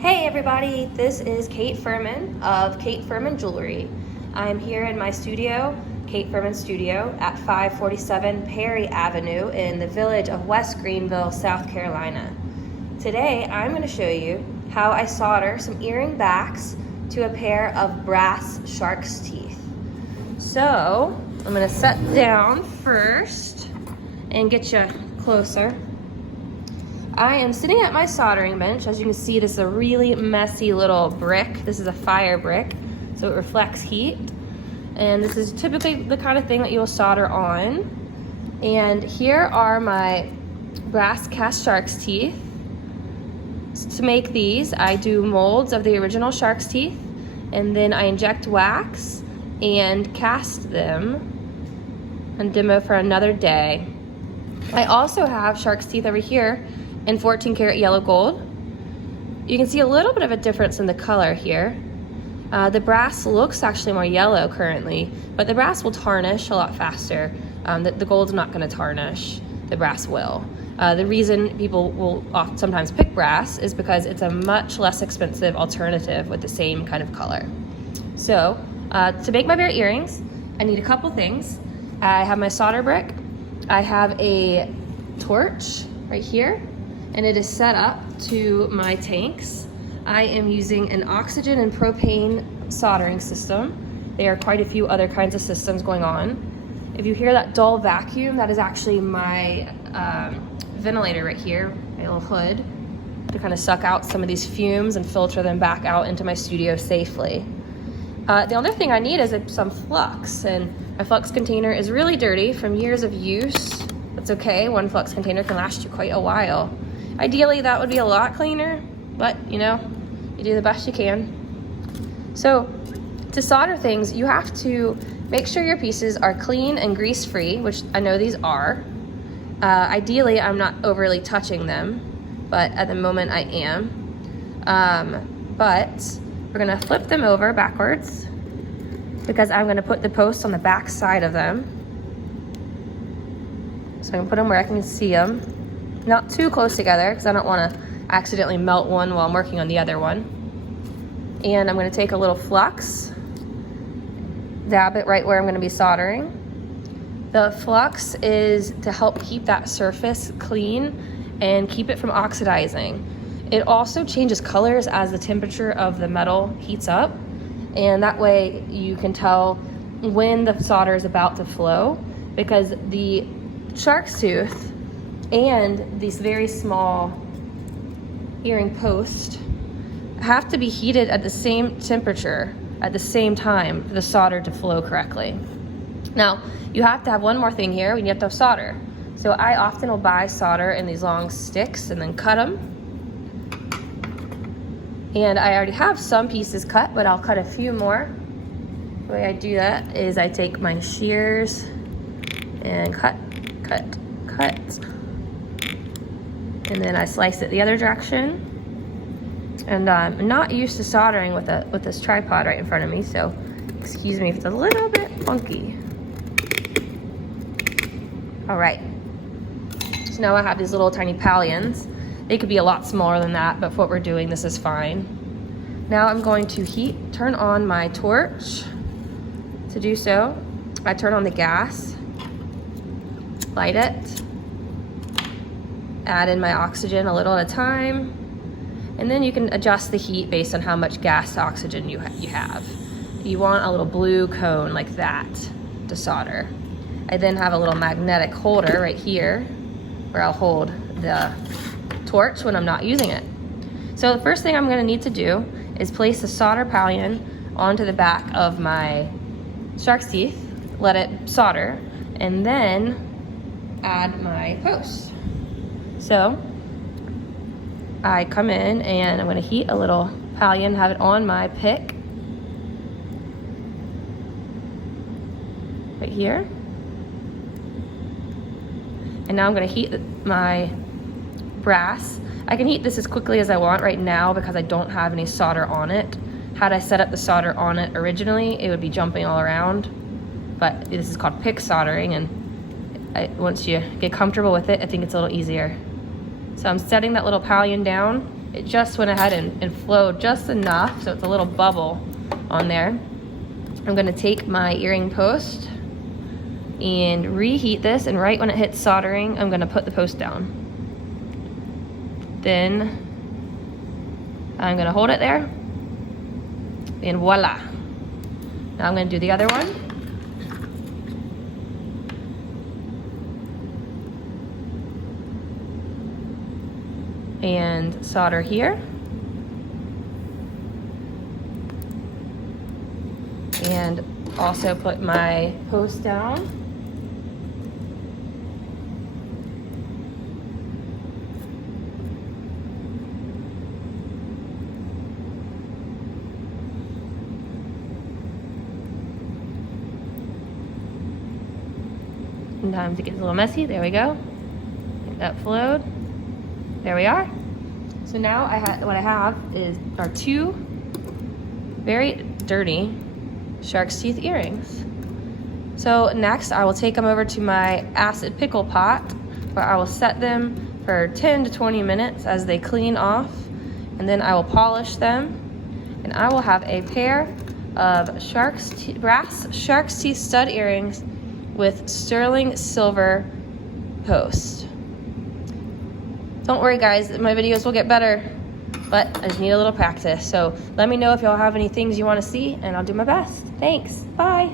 Hey everybody, this is Kate Furman of Kate Furman Jewelry. I'm here in my studio, Kate Furman Studio, at 547 Perry Avenue in the village of West Greenville, South Carolina. Today I'm going to show you how I solder some earring backs to a pair of brass shark's teeth. So I'm going to sit down first and get you closer. I am sitting at my soldering bench. As you can see, this is a really messy little brick. This is a fire brick, so it reflects heat. And this is typically the kind of thing that you will solder on. And here are my brass cast shark's teeth. To make these, I do molds of the original shark's teeth, and then I inject wax and cast them and demo for another day. I also have shark's teeth over here in 14 karat yellow gold. You can see a little bit of a difference in the color here. The brass looks actually more yellow currently, but the brass will tarnish a lot faster. The gold's not going to tarnish, the brass will. The reason people will sometimes pick brass is because it's a much less expensive alternative with the same kind of color. So to make my bear earrings, I need a couple things. I have my solder brick, I have a torch right here, and it is set up to my tanks. I am using an oxygen and propane soldering system. There are quite a few other kinds of systems going on. If you hear that dull vacuum, that is actually my ventilator right here, my little hood, to kind of suck out some of these fumes and filter them back out into my studio safely. The other thing I need is some flux, and my flux container is really dirty from years of use. That's okay, one flux container can last you quite a while. Ideally, that would be a lot cleaner, but you know, you do the best you can. So to solder things, you have to make sure your pieces are clean and grease-free, which I know these are. Ideally, I'm not overly touching them, but at the moment I am. But we're gonna flip them over backwards because I'm gonna put the posts on the back side of them. So I can put them where I can see them. Not too close together because I don't want to accidentally melt one while I'm working on the other one. And I'm going to take a little flux, dab it right where I'm going to be soldering. The flux is to help keep that surface clean and keep it from oxidizing. It also changes colors as the temperature of the metal heats up, and that way you can tell when the solder is about to flow, because the shark's tooth and these very small earring posts have to be heated at the same temperature at the same time for the solder to flow correctly. Now, you have to have one more thing here. You have to have solder. So I often will buy solder in these long sticks and then cut them. And I already have some pieces cut, but I'll cut a few more. The way I do that is I take my shears and cut. And then I slice it the other direction. And I'm not used to soldering with this tripod right in front of me, so excuse me if it's a little bit funky. All right, so now I have these little tiny pallions. They could be a lot smaller than that, but for what we're doing, this is fine. Now I'm going to turn on my torch. To do so, I turn on the gas, light it, add in my oxygen a little at a time, and then you can adjust the heat based on how much gas to oxygen you have. You want a little blue cone like that to solder. I then have a little magnetic holder right here where I'll hold the torch when I'm not using it. So the first thing I'm going to need to do is place the solder pallion onto the back of my shark's teeth, let it solder, and then add my post. So I come in and I'm going to heat a little pallion, have it on my pick right here. And now I'm going to heat my brass. I can heat this as quickly as I want right now because I don't have any solder on it. Had I set up the solder on it originally, it would be jumping all around. But this is called pick soldering, and once you get comfortable with it, I think it's a little easier. So I'm setting that little pallion down it just went ahead and flowed just enough, so it's a little bubble on there. I'm gonna take my earring post and reheat this, and right when it hits soldering, I'm gonna put the post down. Then I'm gonna hold it there, and voila. Now I'm gonna do the other one. And solder here. And also put my post down. Sometimes it gets a little messy. There we go. That flowed. There we are. So now what I have are two very dirty shark's teeth earrings. So next I will take them over to my acid pickle pot, where I will set them for 10 to 20 minutes as they clean off, and then I will polish them, and I will have a pair of brass shark's teeth stud earrings with sterling silver post. Don't worry guys, my videos will get better, but I just need a little practice. So let me know if y'all have any things you want to see, and I'll do my best. Thanks, bye.